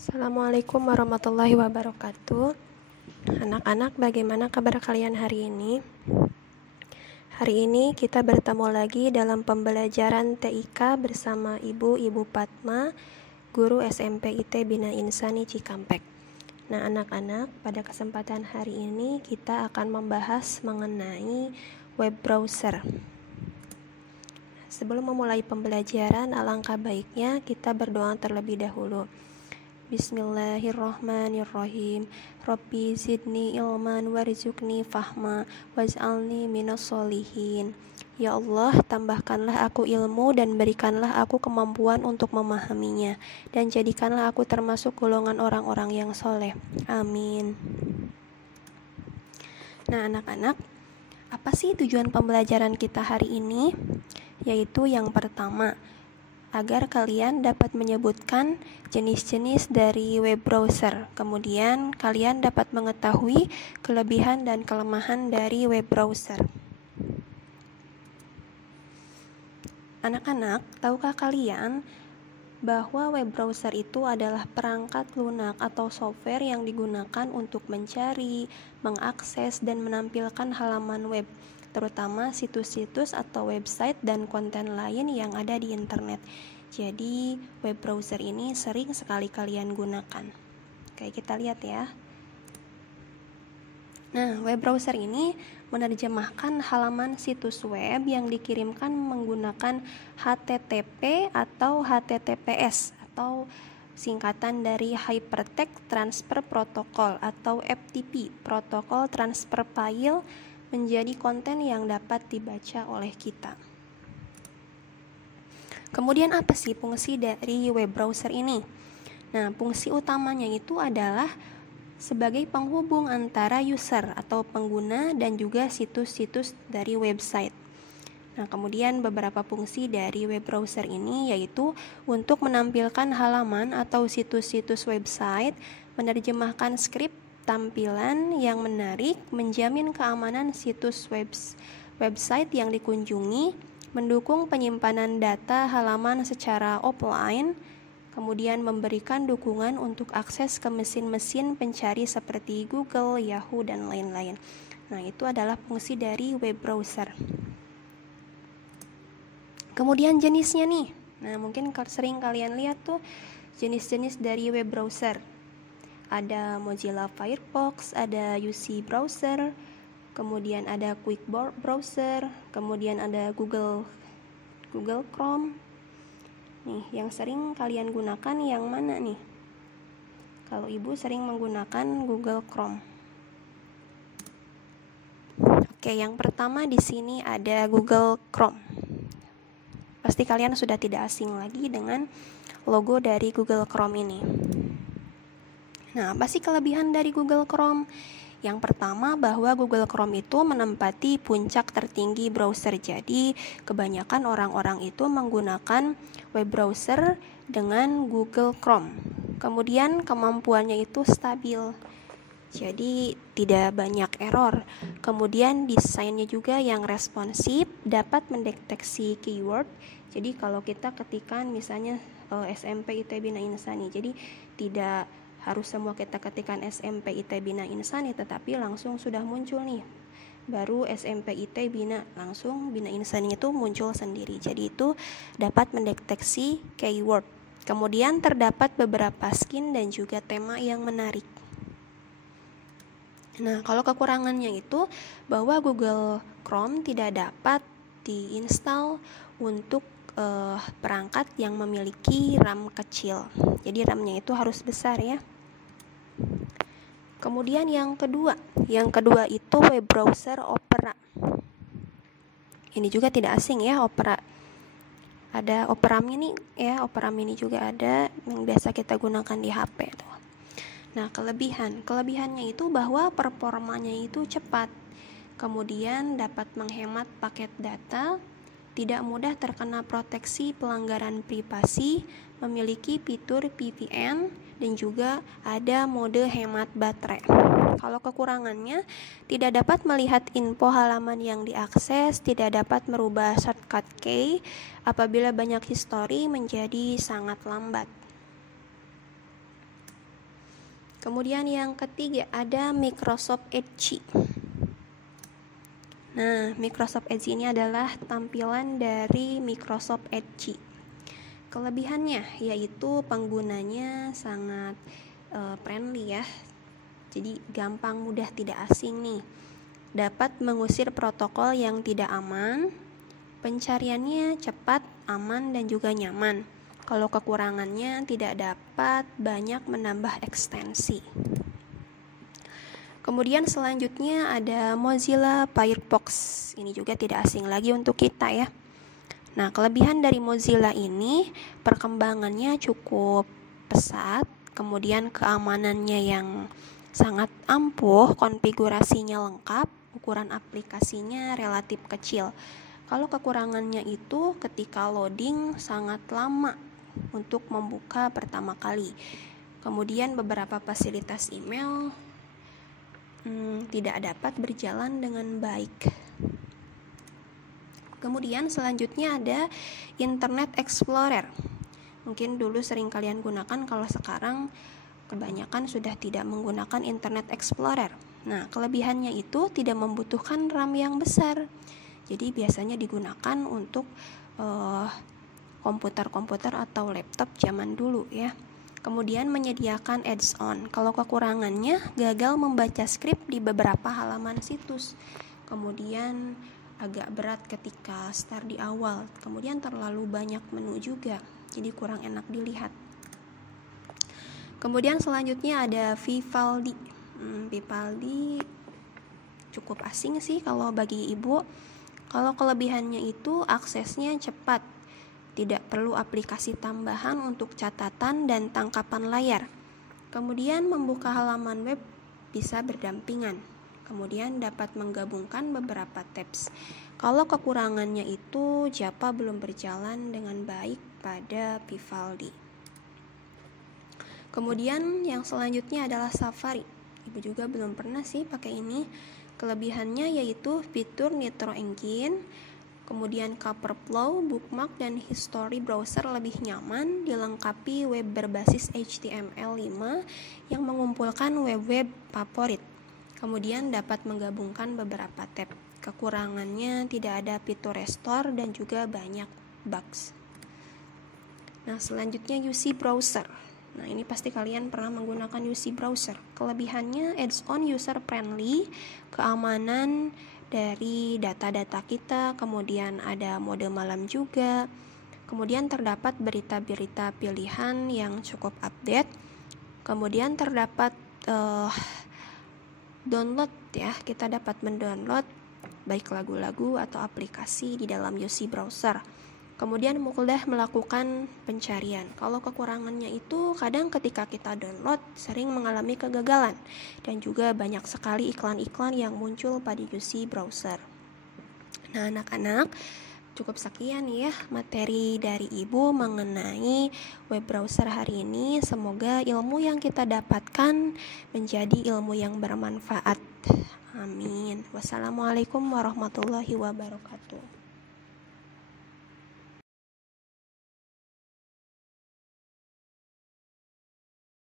Assalamualaikum warahmatullahi wabarakatuh. Anak-anak, bagaimana kabar kalian hari ini? Hari ini kita bertemu lagi dalam pembelajaran TIK bersama Ibu Fatma, guru SMP IT Bina Insani Cikampek. Nah, anak-anak, pada kesempatan hari ini kita akan membahas mengenai web browser. Sebelum memulai pembelajaran, alangkah baiknya kita berdoa terlebih dahulu. Bismillahirrahmanirrahim. Rabbi zidni ilman warzuqni fahma waj'alni minas solihin. Ya Allah, tambahkanlah aku ilmu dan berikanlah aku kemampuan untuk memahaminya, dan jadikanlah aku termasuk golongan orang-orang yang soleh. Amin. Nah, anak-anak, apa sih tujuan pembelajaran kita hari ini? Yaitu yang pertama, agar kalian dapat menyebutkan jenis-jenis dari web browser. Kemudian kalian dapat mengetahui kelebihan dan kelemahan dari web browser. Anak-anak, tahukah kalian bahwa web browser itu adalah perangkat lunak atau software yang digunakan untuk mencari, mengakses, dan menampilkan halaman web, terutama situs-situs atau website dan konten lain yang ada di internet. Jadi web browser ini sering sekali kalian gunakan. Oke, kita lihat ya. Nah, web browser ini menerjemahkan halaman situs web yang dikirimkan menggunakan HTTP atau HTTPS atau singkatan dari Hypertext Transfer Protocol atau FTP, Protokol Transfer File, menjadi konten yang dapat dibaca oleh kita. Kemudian apa sih fungsi dari web browser ini? Nah, fungsi utamanya itu adalah sebagai penghubung antara user atau pengguna dan juga situs-situs dari website. Nah, kemudian beberapa fungsi dari web browser ini yaitu untuk menampilkan halaman atau situs-situs website, menerjemahkan skrip tampilan yang menarik, menjamin keamanan situs website yang dikunjungi, mendukung penyimpanan data halaman secara offline, kemudian memberikan dukungan untuk akses ke mesin-mesin pencari seperti Google, Yahoo, dan lain-lain. Nah, itu adalah fungsi dari web browser. Kemudian jenisnya nih. Nah, mungkin sering kalian lihat tuh jenis-jenis dari web browser. Ada Mozilla Firefox, ada UC Browser, kemudian ada Quick Browser, kemudian ada Google Chrome. Nih, yang sering kalian gunakan yang mana nih? Kalau ibu sering menggunakan Google Chrome. Oke, yang pertama di sini ada Google Chrome. Pasti kalian sudah tidak asing lagi dengan logo dari Google Chrome ini. Nah, apa sih kelebihan dari Google Chrome? Yang pertama, bahwa Google Chrome itu menempati puncak tertinggi browser. Jadi, kebanyakan orang-orang itu menggunakan web browser dengan Google Chrome. Kemudian, kemampuannya itu stabil. Jadi, tidak banyak error. Kemudian, desainnya juga yang responsif, dapat mendeteksi keyword. Jadi, kalau kita ketikkan misalnya SMP IT Bina Insani, jadi tidak harus semua kita ketikkan SMP IT Bina Insani, tetapi langsung sudah muncul nih. Baru SMP IT Bina, langsung Bina Insani itu muncul sendiri. Jadi itu dapat mendeteksi keyword. Kemudian terdapat beberapa skin dan juga tema yang menarik. Nah, kalau kekurangannya itu bahwa Google Chrome tidak dapat diinstal untuk perangkat yang memiliki RAM kecil. Jadi RAM-nya itu harus besar ya. Kemudian yang kedua itu web browser Opera. Ini juga tidak asing ya, Opera. Ada Opera Mini ya, Opera Mini juga ada yang biasa kita gunakan di HP tuh. Nah, kelebihannya itu bahwa performanya itu cepat. Kemudian dapat menghemat paket data, tidak mudah terkena proteksi pelanggaran privasi, memiliki fitur VPN, dan juga ada mode hemat baterai. Kalau kekurangannya, tidak dapat melihat info halaman yang diakses, tidak dapat merubah shortcut key, apabila banyak histori menjadi sangat lambat. Kemudian yang ketiga ada Microsoft Edge. Nah, Microsoft Edge ini adalah tampilan dari Microsoft Edge. Kelebihannya yaitu penggunanya sangat friendly ya. Jadi gampang, mudah, tidak asing nih. Dapat mengusir protokol yang tidak aman. Pencariannya cepat, aman, dan juga nyaman. Kalau kekurangannya tidak dapat banyak menambah ekstensi. Kemudian selanjutnya ada Mozilla Firefox. Ini juga tidak asing lagi untuk kita ya. Nah, kelebihan dari Mozilla ini perkembangannya cukup pesat, kemudian keamanannya yang sangat ampuh, konfigurasinya lengkap, ukuran aplikasinya relatif kecil. Kalau kekurangannya itu ketika loading sangat lama untuk membuka pertama kali. Kemudian beberapa fasilitas email tidak dapat berjalan dengan baik. Kemudian selanjutnya ada Internet Explorer. Mungkin dulu sering kalian gunakan, kalau sekarang kebanyakan sudah tidak menggunakan Internet Explorer. Nah, kelebihannya itu tidak membutuhkan RAM yang besar. Jadi biasanya digunakan untuk komputer-komputer atau laptop zaman dulu ya. Kemudian menyediakan add-on. Kalau kekurangannya gagal membaca skrip di beberapa halaman situs. Kemudian agak berat ketika start di awal. Kemudian terlalu banyak menu juga, jadi kurang enak dilihat. Kemudian selanjutnya ada Vivaldi. Vivaldi cukup asing sih kalau bagi ibu. Kalau kelebihannya itu aksesnya cepat, tidak perlu aplikasi tambahan untuk catatan dan tangkapan layar. Kemudian membuka halaman web bisa berdampingan. Kemudian dapat menggabungkan beberapa tabs. Kalau kekurangannya itu Java belum berjalan dengan baik pada Vivaldi. Kemudian yang selanjutnya adalah Safari. Ibu juga belum pernah sih pakai ini. Kelebihannya yaitu fitur Nitro Engine, kemudian Coverflow, bookmark, dan history browser lebih nyaman, dilengkapi web berbasis HTML5 yang mengumpulkan web-web favorit. Kemudian dapat menggabungkan beberapa tab. Kekurangannya tidak ada fitur restore dan juga banyak bugs. Nah, selanjutnya UC Browser. Nah, ini pasti kalian pernah menggunakan UC Browser. Kelebihannya add-on user friendly, keamanan dari data-data kita, kemudian ada mode malam juga. Kemudian terdapat berita-berita pilihan yang cukup update. Kemudian terdapat download ya, kita dapat mendownload baik lagu-lagu atau aplikasi di dalam UC Browser. Kemudian mudah melakukan pencarian. Kalau kekurangannya itu kadang ketika kita download sering mengalami kegagalan dan juga banyak sekali iklan-iklan yang muncul pada UC Browser. Nah, anak-anak, cukup sekian ya materi dari Ibu mengenai web browser hari ini. Semoga ilmu yang kita dapatkan menjadi ilmu yang bermanfaat. Amin. Wassalamualaikum warahmatullahi wabarakatuh.